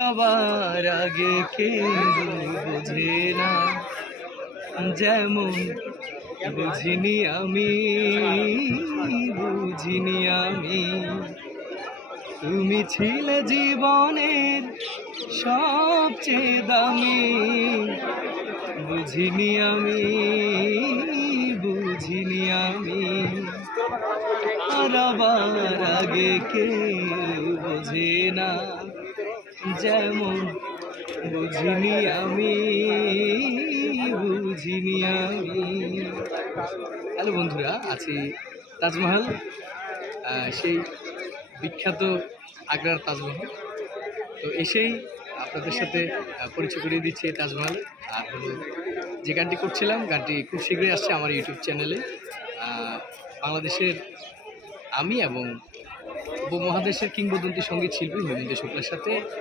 সবার আগে কেউ বোঝে না, যেমন বুঝিনি আমি তুমি ছিলে জীবনের সবচেয়ে দামি। বুঝিনি আমি আর আবার আগে কেউ বোঝে না, যেমন বুঝিনি আমি। হ্যালো বন্ধুরা, আছি তাজমহল, সেই বিখ্যাত আগ্রার তাজমহল। তো এসেই আপনাদের সাথে পরিচয় করিয়ে দিচ্ছি এই তাজমহল। আর হলো যে গানটি করছিলাম, গানটি খুব শীঘ্রই আসছে আমার ইউটিউব চ্যানেলে। বাংলাদেশের আমি এবং উপমহাদেশের কিংবদন্তি সঙ্গীত শিল্পী হেমেন্দ্র শুক্লার সাথে